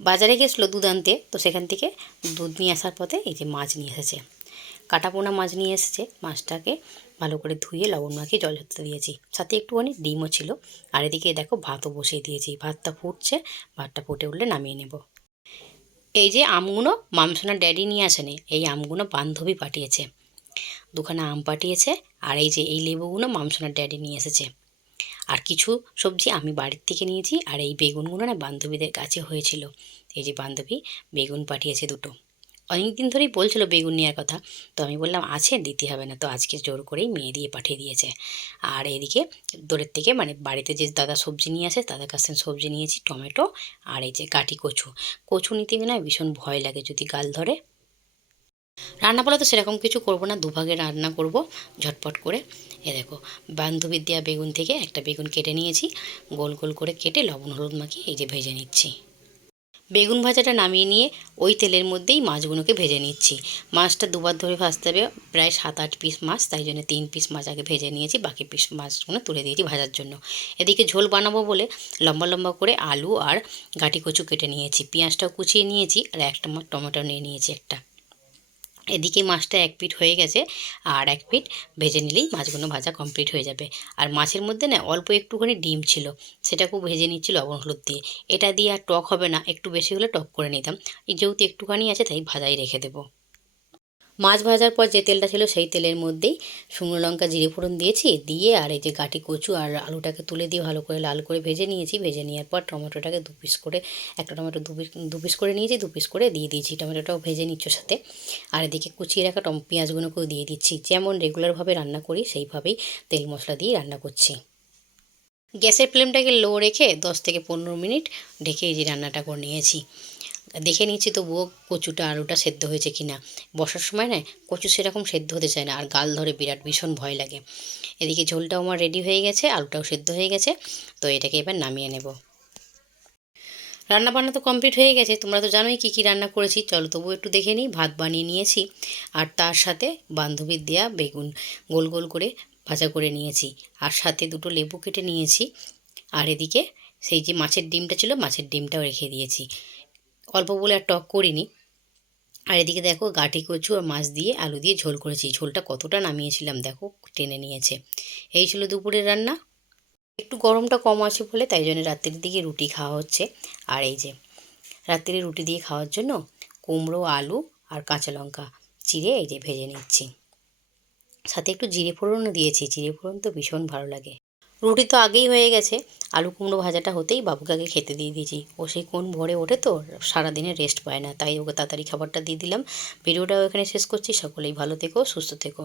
বাজারে গেছিল দুধ আনতে, তো সেখান থেকে দুধ নিয়ে আসার পথে এই যে মাছ নিয়ে এসেছে। কাটাপোনা মাছ নিয়ে এসেছে। মাছটাকে ভালো করে ধুয়ে লবণ মাখিয়ে জল ঝরতে দিয়েছি। সাথে একটুখানি ডিমও ছিল। আর এদিকে দেখো ভাতও বসিয়ে দিয়েছি। ভাতটা ফুটছে, ভাতটা ফুটে উঠলে নামিয়ে নেব। এই যে আমগুলো মামসোনার ড্যাডি নিয়ে আসেনি, এই আমগুলো বান্ধবী পাঠিয়েছে। দুখানা আম পাঠিয়েছে। আর এই যে এই লেবুগুলো মামসোনার ড্যাডি নিয়ে এসেছে। আর কিছু সবজি আমি বাড়ির থেকে নিয়েছি আর এই বেগুনগুলো না বান্ধবীদের কাছে হয়েছিল। এই যে বান্ধবী বেগুন পাঠিয়েছে দুটো। অনেক দিন ধরেই বলছিল বেগুন নেওয়ার কথা। তো আমি বললাম, আছে, দিতে হবে না। তো আজকে জোর করেই মেয়ে দিয়ে পাঠিয়ে দিয়েছে। আর এদিকে দূরের থেকে মানে বাড়িতে যে দাদা সবজি নিয়ে আসে, তাদের কাছ থেকে সবজি নিয়েছি, টমেটো আর এই যে কাটি কচু। কচু নিতে গেলে ভীষণ ভয় লাগে যদি গাল ধরে। রান্না বলে তো সেরকম কিছু করব না, দুভাগে রান্না করব, ঝটপট করে। এ দেখো বান্ধবীর দেওয়া বেগুন থেকে একটা বেগুন কেটে নিয়েছি, গোল গোল করে কেটে লবণ হলুদ মাখিয়ে এই যে ভেজে নিচ্ছি। বেগুন ভাজাটা নামিয়ে নিয়ে ওই তেলের মধ্যেই মাছগুলোকে ভেজে নিচ্ছি। মাছটা দুবার ধরে ভাজতে হবে, প্রায় সাত আট পিস মাছ, তাই জন্য তিন পিস মাছ আগে ভেজে নিয়েছি, বাকি পিস মাছগুলো তুলে দিয়েছি ভাজার জন্য। এদিকে ঝোল বানাবো বলে লম্বা লম্বা করে আলু আর গাটি কচু কেটে নিয়েছি, পেঁয়াজটাও কুচিয়ে নিয়েছি, আর একটা টমেটো নিয়ে নিয়েছি একটা। এদিকে মাছটা এক পিট হয়ে গেছে আর এক পিট ভেজে নিলেই মাছগুলো ভাজা কমপ্লিট হয়ে যাবে। আর মাছের মধ্যে না অল্প একটুখানি ডিম ছিল সেটাকেও ভেজে নিচ্ছি লবণ, হলুদ দিয়ে। এটা দিয়ে আর টক হবে না, একটু বেশি হলে টক করে নিতাম। এই যেহেতু একটুখানি আছে তাই ভাজাই রেখে দেবো। মাছ ভাজার পর যে তেলটা ছিল সেই তেলের মধ্যেই শুকনো লঙ্কা, জিরে ফোড়ন দিয়েছি, দিয়ে আর এই যে গাটি কচু আর আলুটাকে তুলে দিয়ে ভালো করে লাল করে ভেজে নিয়েছি। ভেজে নেওয়ার পর টমেটোটাকে দু পিস করে, একটা টমেটো দু পিস দু পিস করে নিয়েছি, দু পিস করে দিয়ে দিয়েছি। টমেটোটাও ভেজে নিচ্ছ সাথে। আর এদিকে কুচিয়ে রাখা টম, পেঁয়াজগুলোকেও দিয়ে দিচ্ছি। যেমন রেগুলারভাবে রান্না করি, সেইভাবেই তেল মশলা দিয়ে রান্না করছি। গ্যাসের ফ্লেমটাকে লো রেখে দশ থেকে পনেরো মিনিট ঢেকে এই যে রান্নাটা করে নিয়েছি। দেখে নিচ্ছি তবুও কচুটা আলুটা সেদ্ধ হয়েছে কি না। বসার সময় না কচু সেরকম সেদ্ধ হতে চায় না আর গাল ধরে বিরাট ভীষণ ভয় লাগে। এদিকে ঝোলটাও আমার রেডি হয়ে গেছে, আলুটাও সেদ্ধ হয়ে গেছে, তো এটাকে এবার নামিয়ে নেব। রান্না বান্না তো কমপ্লিট হয়ে গেছে, তোমরা তো জানোই কী কী রান্না করেছি, চলো তবু একটু দেখে নিই, ভাত বানিয়ে নিয়েছি আর তার সাথে বান্ধবীর দেয়া বেগুন গোল গোল করে ভাজা করে নিয়েছি আর সাথে দুটো লেবু কেটে নিয়েছি। আর এদিকে সেই যে মাছের ডিমটা ছিল, মাছের ডিমটাও রেখে দিয়েছি। অল্প বলে আর টক করিনি। আর এদিকে দেখো গাঠি কচু আর মাছ দিয়ে আলু দিয়ে ঝোল করেছি। ঝোলটা কতটা নামিয়েছিলাম দেখো, টেনে নিয়েছে। এই ছিল দুপুরের রান্না। একটু গরমটা কম আছে বলে তাই জন্য রাত্রির দিকে রুটি খাওয়া হচ্ছে। আর এই যে রাত্রিরে রুটি দিয়ে খাওয়ার জন্য কুমড়ো, আলু আর কাঁচা লঙ্কা চিড়ে এই যে ভেজে নিচ্ছি। সাথে একটু জিরে ফোড়নও দিয়েছি। জিরে ফোড়ন তো ভীষণ ভালো লাগে। রুটি তো আগেই হয়ে গেছে। আলু কুমড়ো ভাজাটা হতেই বাবুকে আগে খেতে দিয়ে দিয়েছি। ও সেই কোন ভোরে ওঠে তো সারাদিনে রেস্ট পায় না। তাই ওকে তাড়াতাড়ি খাবারটা দিয়ে দিলাম। ভিডিওটাও এখানে শেষ করছি। সকলেই ভালো থেকো, সুস্থ থেকো।